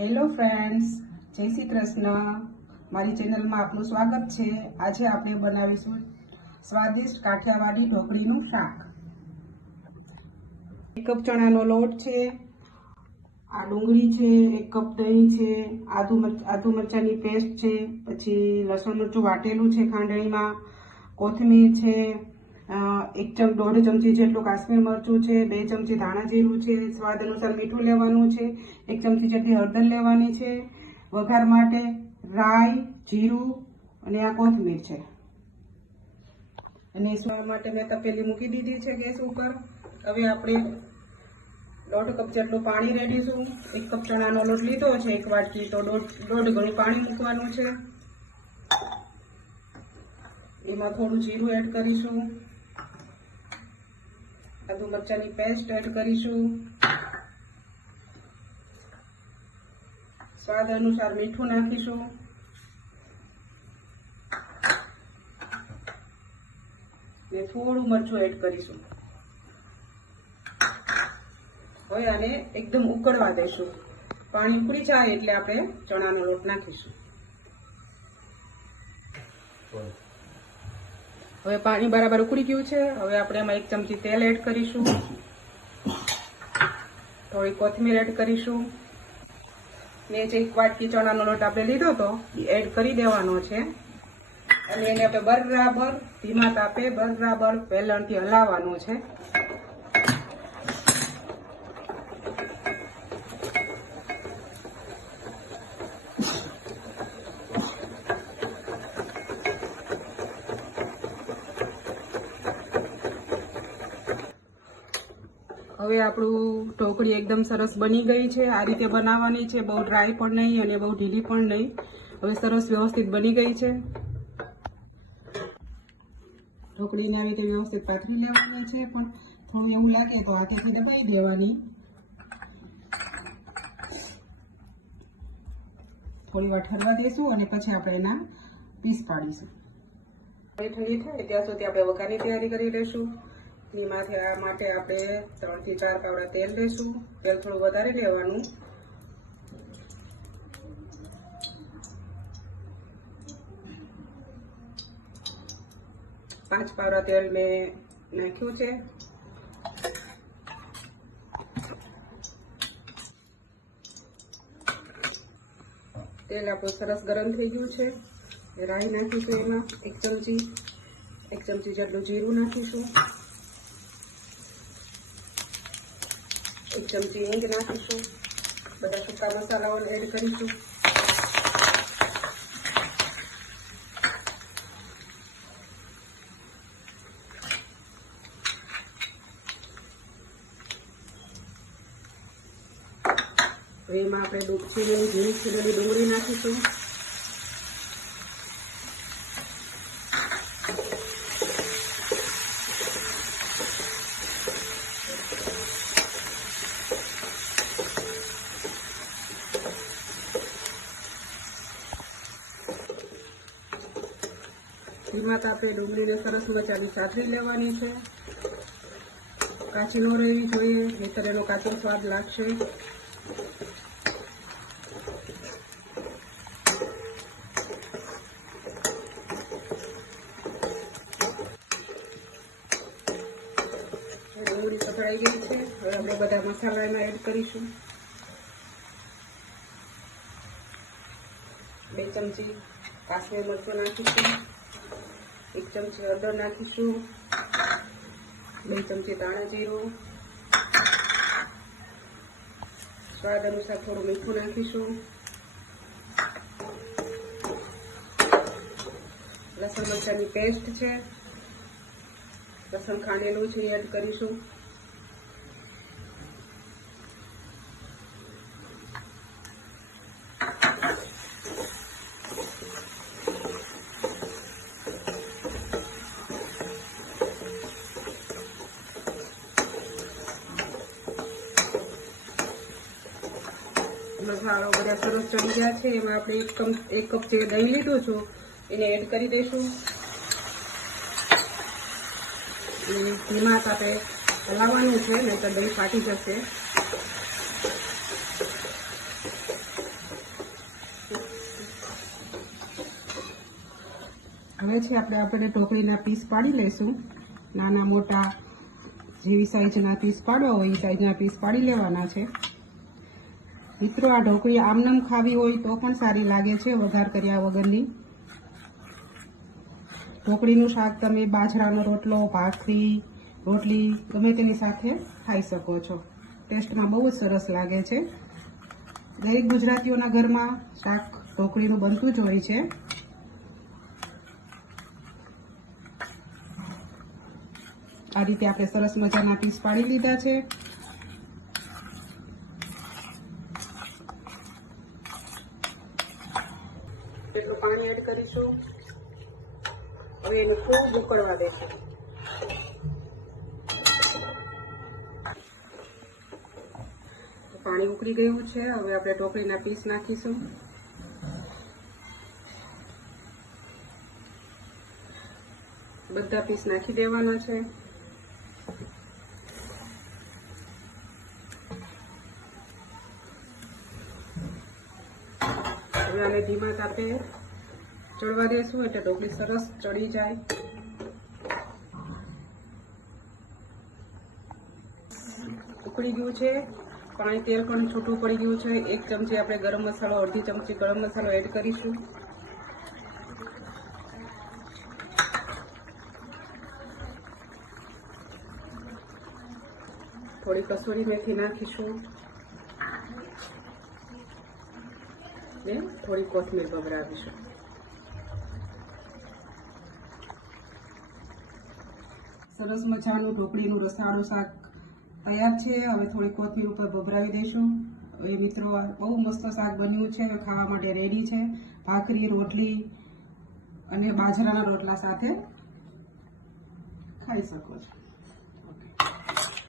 Hello friends, જય શ્રી કૃષ્ણ. મારી ચેનલમાં આપનું સ્વાગત છે. આજે આપણે બનાવીશું સ્વાદિષ્ટ કાઠિયાવાડી ઢોકળીનું શાક. 1 કપ ચણાનો લોટ છે, આ ડુંગળી છે, 1 કપ દહીં છે, આદુ મરચાંની પેસ્ટ છે, પછી લસણ મરચું વાટેલું છે ખાંડણીમાં, કોથમીર છે, 1.5 ચમચી જેટલું કાશ્મીર મરચું છે, 2 ચમચી ધાણા જીરું છે, સ્વાદ અનુસાર મીઠું લેવાનું છે, 1 ચમચી જેટલી હળદર લેવાની છે, વઘાર માટે રાઈ, જીરું અને આ કોથમીર છે. અને સ્વાદ માટે મેં તપેલી મૂકી દીધી છે ગેસ ઉપર. હવે આપણે 1.5 કપ જેટલું પાણી રેડીશું. 1 કપ ચણાનો લોટ લીધો છે 1 વાટકી, તો 1.5 ગણું પાણી મૂકવાનું છે. એમાં થોડું જીરું એડ કરીશું, આદુ મરચાંની પેસ્ટ એડ કરીશું, સ્વાદ અનુસાર મીઠું નાખીશું, ને થોડું મરચું એડ કરીશું. હવે આને એકદમ ઉકળવા દઈશું. પાણી ઉકળી જાય એટલે આપણે ચણાનો લોટ નાખીશું. હવે પાણી બરાબર ઉકળી ગયું છે. હવે આપણે એમાં 1 ચમચી તેલ એડ કરીશું, થોડી કોથમીર એડ કરીશું, ને જે 1 વાટકી ચણાનો લોટ આપણે લીધો હતો એ એડ કરી દેવાનો છે. અને એને આપણે બરાબર ધીમા તાપે બરાબર વેલણથી હલાવવાનું છે. હવે આપણું ઢોકળી એકદમ સરસ બની ગઈ છે. આ રીતે બનાવવાની છે, બહુ ડ્રાય પણ નહીં અને બહુ ઢીલી પણ નહીં. હવે સરસ વ્યવસ્થિત બની ગઈ છે. ઢોકળીને આવી રીતે વ્યવસ્થિત પાથરી લેવાની છે, પણ થોડું એવું લાગે તો હાથેથી દબાઈ દેવાની. થોડી વાર ઠરવા દઈશું અને પછી આપણે એના પીસ પાડીશું. ઠંડી થાય ત્યાં સુધી આપણે વઘારની તૈયારી કરી લઈશું. એમાંથી આ માટે આપણે 3 થી 4 પાવડા તેલ લઈશું. તેલ થોડું વધારે લેવાનું. પાંચ પાવડા તેલ મેં નાખ્યું છે. તેલ આપણું સરસ ગરમ થઈ ગયું છે. રાઈ નાખીશું એમાં 1 ચમચી જેટલું જીરું નાખીશું, 1 ચમચી હિંગ નાખીશું, બધા સૂકા મસાલાઓ એડ કરીશું. હવે એમાં આપણે ઝીણી છીણેલી ડુંગળી નાખીશું, ધીમા તાપે ડુંગળીને સરસ મજાની સાતરી લેવાની છે. કાચી ન રહેવી જોઈએ, નહીંતર એનો કાચો સ્વાદ લાગશે. ડુંગળી સતળાઈ ગઈ છે. હવે આપણે બધા મસાલા એમાં એડ કરીશું. 2 ચમચી કાશ્મીર મરચું નાખીશું, 1 ચમચી હળદર નાખીશું, 2 ચમચી ધાણા જીરું, સ્વાદ અનુસાર થોડું મીઠું નાખીશું, લસણ મરચાંની પેસ્ટ છે, લસણ ખાંડેલું છે એડ કરીશું. મસાલો બધા સરસ ચડી ગયા છે. એમાં આપણે 1 કપ જે દહીં લીધું છું એને એડ કરી દઈશું. ધીમા તાપે હલાવવાનું છે, નહીં તો દહીં ફાટી જશે. હવે છે આપણે ઢોકળીના પીસ પાડી લઈશું. નાના મોટા જેવી સાઈઝના પીસ પાડવા હોય એ સાઈઝના પીસ પાડી લેવાના છે. મિત્રો, આ ઢોકળી આમનમ ખાવી હોય તો પણ સારી લાગે છે, વઘાર કર્યા વગરની. ઢોકળીનું શાક તમે બાજરાનો રોટલો, ભાખરી, રોટલી ગમે તેની સાથે ખાઈ શકો છો. ટેસ્ટમાં બહુ જ સરસ લાગે છે. દરેક ગુજરાતીઓના ઘરમાં શાક ઢોકળીનું બનતું જ હોય છે. આ રીતે આપણે સરસ મજાના પીસ પાડી લીધા છે. એટલું પાણી એડ કરીશું. હવે એને ખૂબ ઉકળવા દઈશું. પાણી ઉકળી ગયું છે. હવે આપણે ઢોકળીના પીસ નાખીશું. બધા પીસ નાખી દેવાના છે. હવે આને ધીમા તાપે ચડવા દેશું એટલે ઢોકળી સરસ ચડી જાય. ઉકળી ગયું છે. પાણી તેલ પણ છૂટું પડી ગયું છે. 1 ચમચી આપણે ગરમ મસાલો, અડધી ચમચી ગરમ મસાલો એડ કરીશું. થોડી કસૂરી મેથી નાખીશું ને થોડી કોથમીર ભભરાવીશું. સરસ મજાનું ઢોકળીનું રસાળું શાક તૈયાર છે. હવે થોડી કોથમીર ઉપર ભભરાવી દઈશું. હવે મિત્રો, બહુ મસ્ત શાક બન્યું છે. હવે ખાવા માટે રેડી છે. ભાખરી, રોટલી અને બાજરાના રોટલા સાથે ખાઈ શકો છો.